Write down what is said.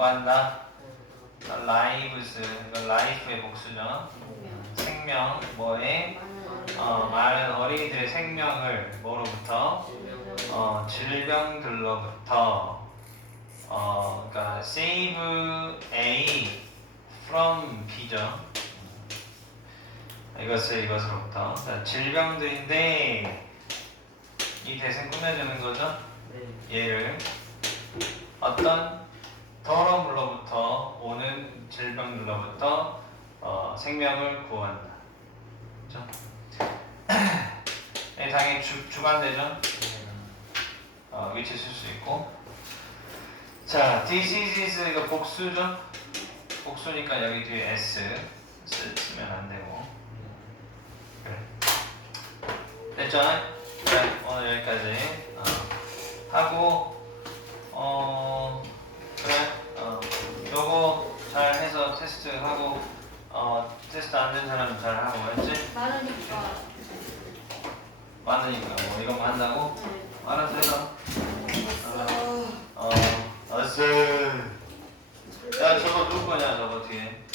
구한다. lives 이거 life의 복수죠. 생명 뭐에 어, 많은 어린이들의 생명을 뭐로부터 어, 질병들로부터 어, 그러니까 save A from B죠. 이것을 이것으로부터 자, 질병들인데 이 대생 꾸며주는 거죠. 얘를 어떤 더러운 물로부터 오는 질병들로부터 어, 생명을 구한다. 네, 당연히 주, 주관되죠. 어, 위치 쓸 수 있고. 자, diseases 이거 복수죠. 복수니까 여기 뒤에 s 쓰- 쓰면 안 되고. 그래. 됐죠? 네, 오늘 여기까지 어, 하고 어 그래 어 요거 잘 해서 테스트 하고 어 테스트 안 된 사람 잘 하고 했지? 많으니까. 많으니까 뭐 이것만 한다고? 알아서 해라. 어 알았어. 야 저거 누구 거냐 저거 뒤에? 아